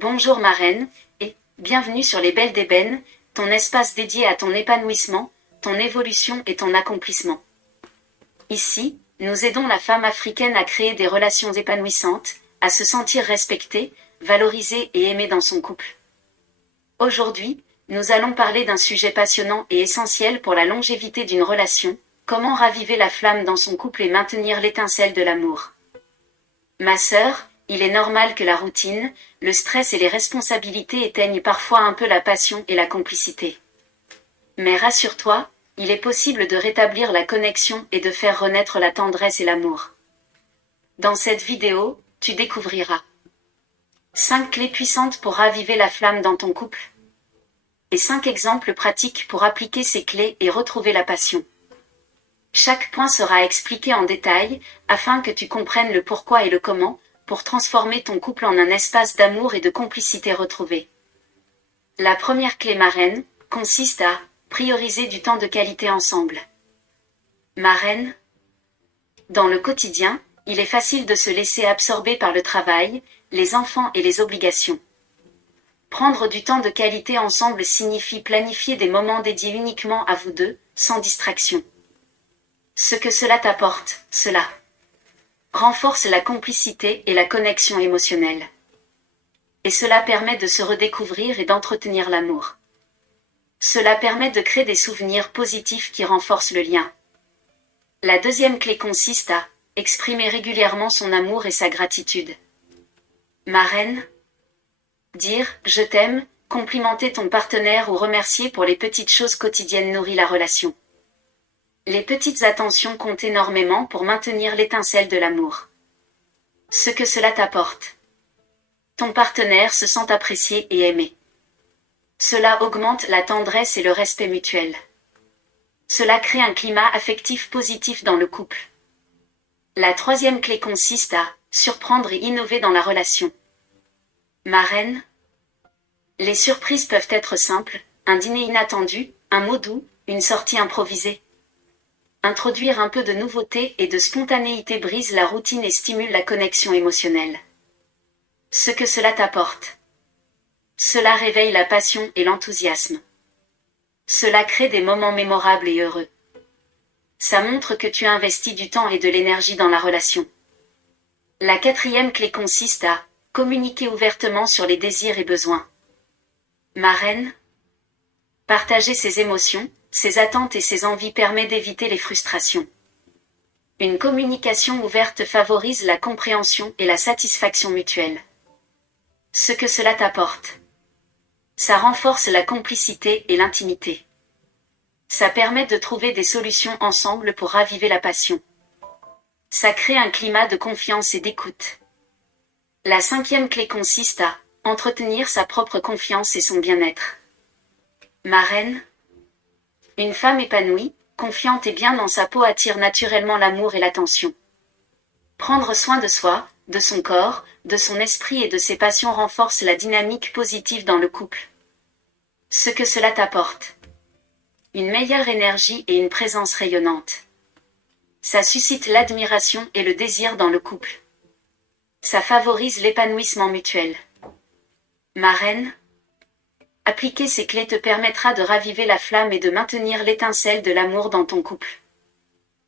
Bonjour ma reine, et bienvenue sur les Belles d'Ébène, ton espace dédié à ton épanouissement, ton évolution et ton accomplissement. Ici, nous aidons la femme africaine à créer des relations épanouissantes, à se sentir respectée, valorisée et aimée dans son couple. Aujourd'hui, nous allons parler d'un sujet passionnant et essentiel pour la longévité d'une relation, comment raviver la flamme dans son couple et maintenir l'étincelle de l'amour. Ma sœur, il est normal que la routine, le stress et les responsabilités éteignent parfois un peu la passion et la complicité. Mais rassure-toi, il est possible de rétablir la connexion et de faire renaître la tendresse et l'amour. Dans cette vidéo, tu découvriras 5 clés puissantes pour raviver la flamme dans ton couple et 5 exemples pratiques pour appliquer ces clés et retrouver la passion. Chaque point sera expliqué en détail, afin que tu comprennes le pourquoi et le comment, pour transformer ton couple en un espace d'amour et de complicité retrouvée. La première clé marraine consiste à prioriser du temps de qualité ensemble. Marraine, dans le quotidien, il est facile de se laisser absorber par le travail, les enfants et les obligations. Prendre du temps de qualité ensemble signifie planifier des moments dédiés uniquement à vous deux, sans distraction. Ce que cela t'apporte, cela renforce la complicité et la connexion émotionnelle. Et cela permet de se redécouvrir et d'entretenir l'amour. Cela permet de créer des souvenirs positifs qui renforcent le lien. La deuxième clé consiste à exprimer régulièrement son amour et sa gratitude. Marraine, dire « je t'aime », complimenter ton partenaire ou remercier pour les petites choses quotidiennes nourrit la relation. Les petites attentions comptent énormément pour maintenir l'étincelle de l'amour. Ce que cela t'apporte. Ton partenaire se sent apprécié et aimé. Cela augmente la tendresse et le respect mutuel. Cela crée un climat affectif positif dans le couple. La troisième clé consiste à surprendre et innover dans la relation. Marraine, les surprises peuvent être simples, un dîner inattendu, un mot doux, une sortie improvisée. Introduire un peu de nouveauté et de spontanéité brise la routine et stimule la connexion émotionnelle. Ce que cela t'apporte. Cela réveille la passion et l'enthousiasme. Cela crée des moments mémorables et heureux. Ça montre que tu as investi du temps et de l'énergie dans la relation. La quatrième clé consiste à communiquer ouvertement sur les désirs et besoins. Marraine, partager ses émotions, ses attentes et ses envies permet d'éviter les frustrations. Une communication ouverte favorise la compréhension et la satisfaction mutuelle. Ce que cela t'apporte. Ça renforce la complicité et l'intimité. Ça permet de trouver des solutions ensemble pour raviver la passion. Ça crée un climat de confiance et d'écoute. La cinquième clé consiste à entretenir sa propre confiance et son bien-être. Marraine, une femme épanouie, confiante et bien dans sa peau attire naturellement l'amour et l'attention. Prendre soin de soi, de son corps, de son esprit et de ses passions renforce la dynamique positive dans le couple. Ce que cela t'apporte. Une meilleure énergie et une présence rayonnante. Ça suscite l'admiration et le désir dans le couple. Ça favorise l'épanouissement mutuel. Marraine, appliquer ces clés te permettra de raviver la flamme et de maintenir l'étincelle de l'amour dans ton couple.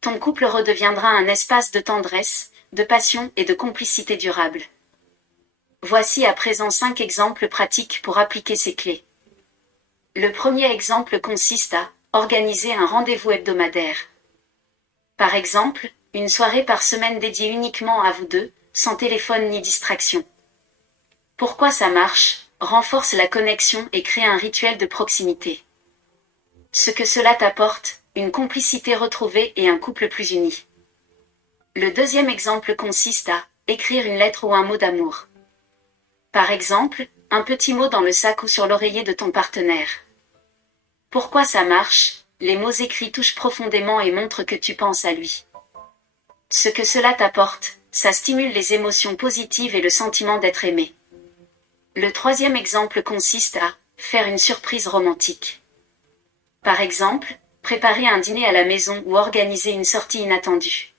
Ton couple redeviendra un espace de tendresse, de passion et de complicité durable. Voici à présent 5 exemples pratiques pour appliquer ces clés. Le premier exemple consiste à organiser un rendez-vous hebdomadaire. Par exemple, une soirée par semaine dédiée uniquement à vous deux, sans téléphone ni distraction. Pourquoi ça marche ? Renforce la connexion et crée un rituel de proximité. Ce que cela t'apporte, une complicité retrouvée et un couple plus uni. Le deuxième exemple consiste à écrire une lettre ou un mot d'amour. Par exemple, un petit mot dans le sac ou sur l'oreiller de ton partenaire. Pourquoi ça marche ? Les mots écrits touchent profondément et montrent que tu penses à lui. Ce que cela t'apporte, ça stimule les émotions positives et le sentiment d'être aimé. Le troisième exemple consiste à faire une surprise romantique. Par exemple, préparer un dîner à la maison ou organiser une sortie inattendue.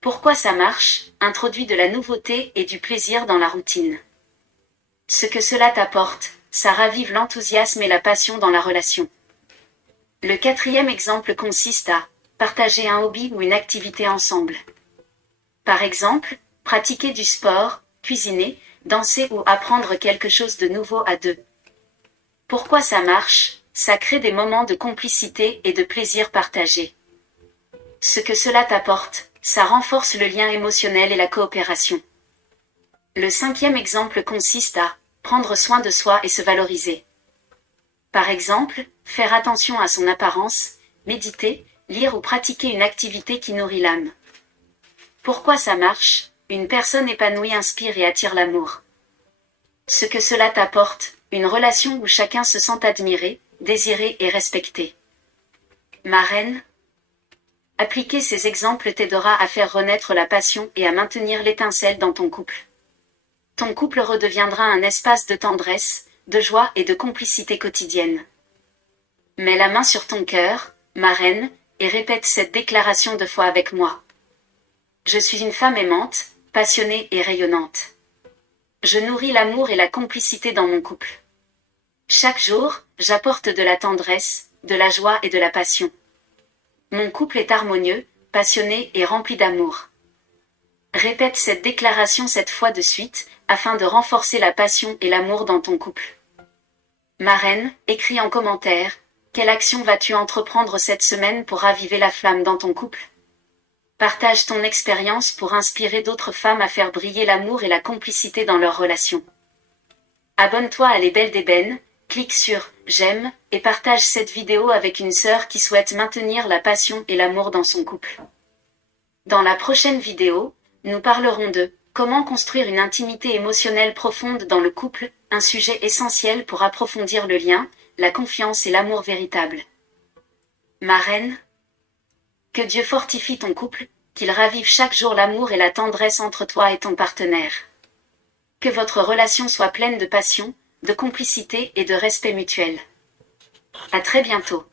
Pourquoi ça marche ? Introduit de la nouveauté et du plaisir dans la routine. Ce que cela t'apporte, ça ravive l'enthousiasme et la passion dans la relation. Le quatrième exemple consiste à partager un hobby ou une activité ensemble. Par exemple, pratiquer du sport, cuisiner, danser ou apprendre quelque chose de nouveau à deux. Pourquoi ça marche? Ça crée des moments de complicité et de plaisir partagé. Ce que cela t'apporte, ça renforce le lien émotionnel et la coopération. Le cinquième exemple consiste à prendre soin de soi et se valoriser. Par exemple, faire attention à son apparence, méditer, lire ou pratiquer une activité qui nourrit l'âme. Pourquoi ça marche? Une personne épanouie inspire et attire l'amour. Ce que cela t'apporte, une relation où chacun se sent admiré, désiré et respecté. Marraine, appliquer ces exemples t'aidera à faire renaître la passion et à maintenir l'étincelle dans ton couple. Ton couple redeviendra un espace de tendresse, de joie et de complicité quotidienne. Mets la main sur ton cœur, marraine, et répète cette déclaration de foi avec moi. Je suis une femme aimante, passionnée et rayonnante. Je nourris l'amour et la complicité dans mon couple. Chaque jour, j'apporte de la tendresse, de la joie et de la passion. Mon couple est harmonieux, passionné et rempli d'amour. Répète cette déclaration 7 fois de suite, afin de renforcer la passion et l'amour dans ton couple. Marraine, écris en commentaire, quelle action vas-tu entreprendre cette semaine pour raviver la flamme dans ton couple? Partage ton expérience pour inspirer d'autres femmes à faire briller l'amour et la complicité dans leur relation. Abonne-toi à Les Belles d'Ébène, clique sur « J'aime » et partage cette vidéo avec une sœur qui souhaite maintenir la passion et l'amour dans son couple. Dans la prochaine vidéo, nous parlerons de « Comment construire une intimité émotionnelle profonde dans le couple », un sujet essentiel pour approfondir le lien, la confiance et l'amour véritable. Marraine, que Dieu fortifie ton couple, qu'il ravive chaque jour l'amour et la tendresse entre toi et ton partenaire. Que votre relation soit pleine de passion, de complicité et de respect mutuel. À très bientôt.